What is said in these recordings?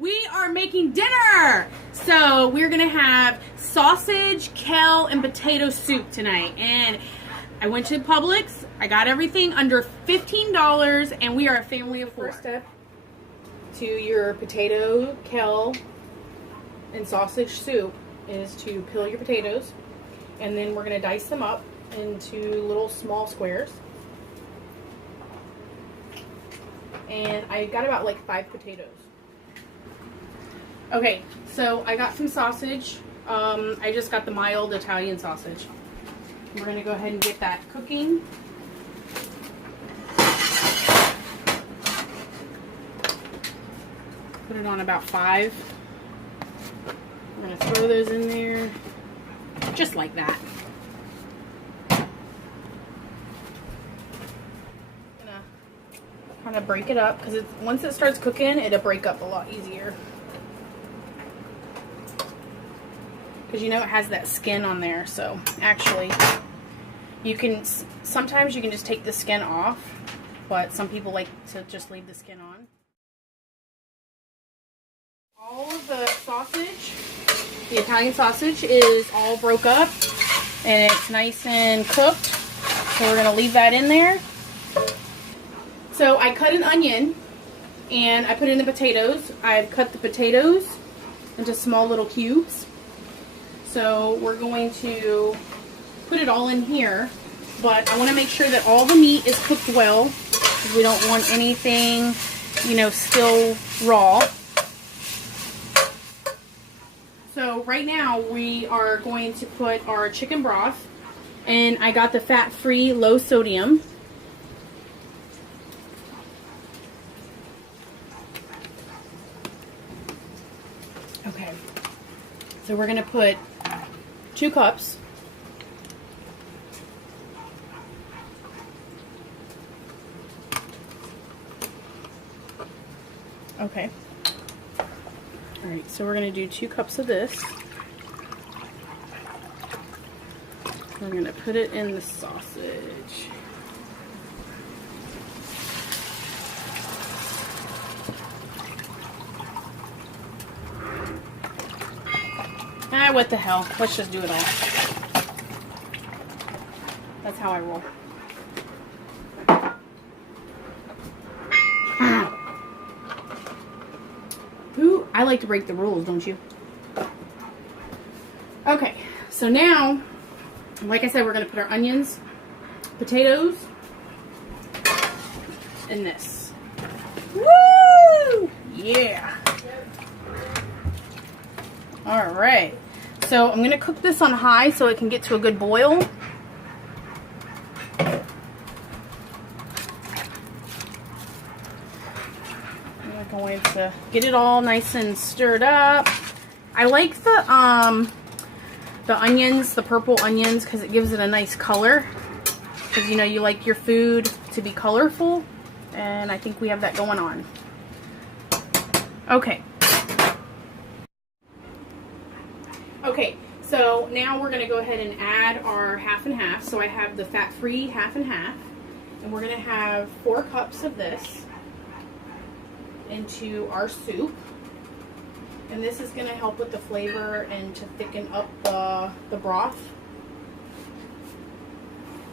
We are making dinner! So we're gonna have sausage, kale, and potato soup tonight. And I went to Publix, I got everything under $15, and we are a family of 4. First step to your potato, kale, and sausage soup is to peel your potatoes, and then we're gonna dice them up into little small squares. And I got about like 5 potatoes. Okay, so I got some sausage. I just got the mild Italian sausage. We're gonna go ahead and get that cooking. Put it on about 5. We're gonna throw those in there, just like that. Gonna kind of break it up, because once it starts cooking, it'll break up a lot easier. Because you know it has that skin on there, so actually you can, sometimes you can just take the skin off, but some people like to just leave the skin on. All of the sausage, the Italian sausage, is all broke up and it's nice and cooked, so we're going to leave that in there. So I cut an onion and I put in the potatoes. I've cut the potatoes into small little cubes. So we're going to put it all in here, but I want to make sure that all the meat is cooked well, because we don't want anything, you know, still raw. So right now we are going to put our chicken broth, and I got the fat-free low sodium. Okay, so we're going to put 2 cups. Okay. Alright, so we're going to do 2 cups of this. I'm going to put it in the sausage. Ah, what the hell. Let's just do it all. That's how I roll. Ooh, I like to break the rules, don't you? Okay, so now, like I said, we're going to put our onions, potatoes, and this. Woo! Yeah! Alright, so I'm going to cook this on high so it can get to a good boil. I'm going to get it all nice and stirred up. I like the onions, the purple onions, because it gives it a nice color. Because, you know, you like your food to be colorful, and I think we have that going on. Okay. Okay, so now we're going to go ahead and add our half and half. So I have the fat-free half and half, and we're going to have 4 cups of this into our soup. And this is going to help with the flavor and to thicken up the broth.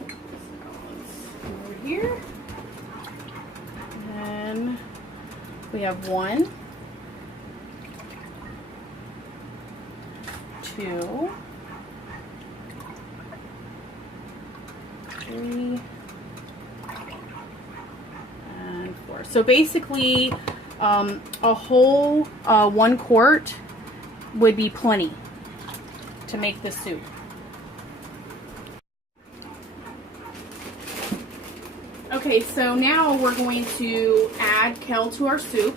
So over here. And we have 1, 2, 3, and 4. So basically, a whole 1 quart would be plenty to make the soup. Okay, so now we're going to add kale to our soup.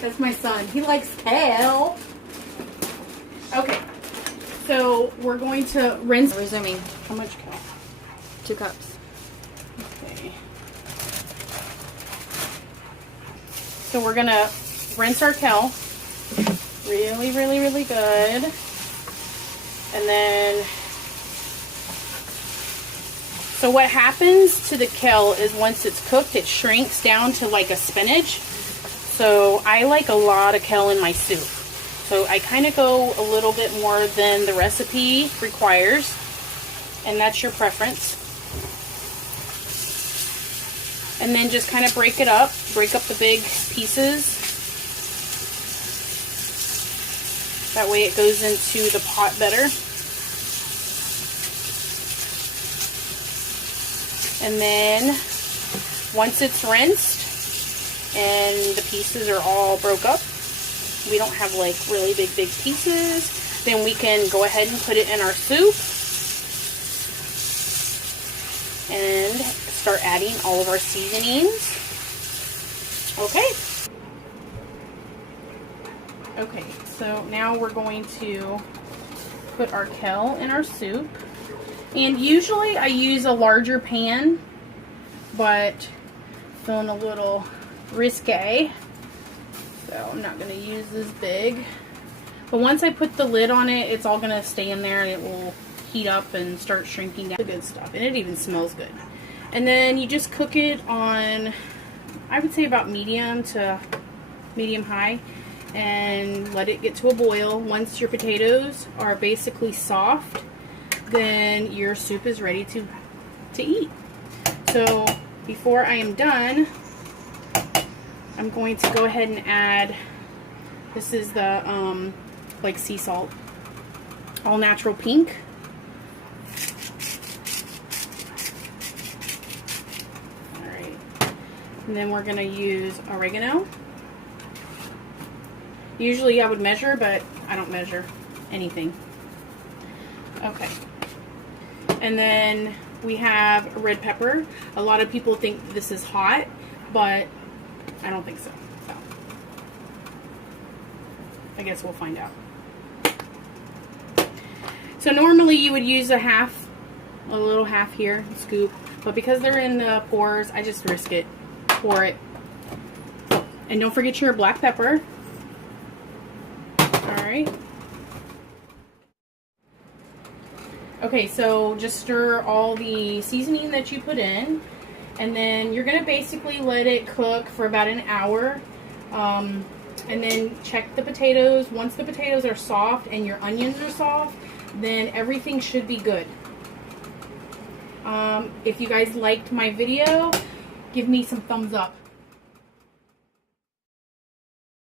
That's my son. He likes kale. Okay. So we're going to rinse. Resuming. How much kale? 2 cups. Okay. So we're going to rinse our kale really, really, really good. And then So what happens to the kale is once it's cooked, it shrinks down to like a spinach. So I like a lot of kale in my soup. So I kind of go a little bit more than the recipe requires, and that's your preference. And then just kind of break it up, break up the big pieces. That way it goes into the pot better. And then once it's rinsed and the pieces are all broke up, we don't have like really big pieces, then we can go ahead and put it in our soup and start adding all of our seasonings. Okay. Okay, so now we're going to put our kale in our soup. And usually I use a larger pan, but feeling a little risque, so I'm not going to use this big. But once I put the lid on it, it's all going to stay in there and it will heat up and start shrinking down. The good stuff, and it even smells good. And then you just cook it on, I would say about medium to medium high, and let it get to a boil. Once your potatoes are basically soft, then your soup is ready to eat. So before I am done, I'm going to go ahead and add, this is the like sea salt, all natural pink. Alright, and then we're going to use oregano. Usually I would measure, but I don't measure anything. Okay. And then we have red pepper. A lot of people think this is hot, but I don't think so. So I guess we'll find out. So normally you would use a little half here, scoop, but because they're in the pores, I just risk it, pour it. And don't forget your black pepper. Alright. Okay, so just stir all the seasoning that you put in, and then you're going to basically let it cook for about an hour, and then check the potatoes. Once the potatoes are soft and your onions are soft, then everything should be good. If you guys liked my video, give me some thumbs up.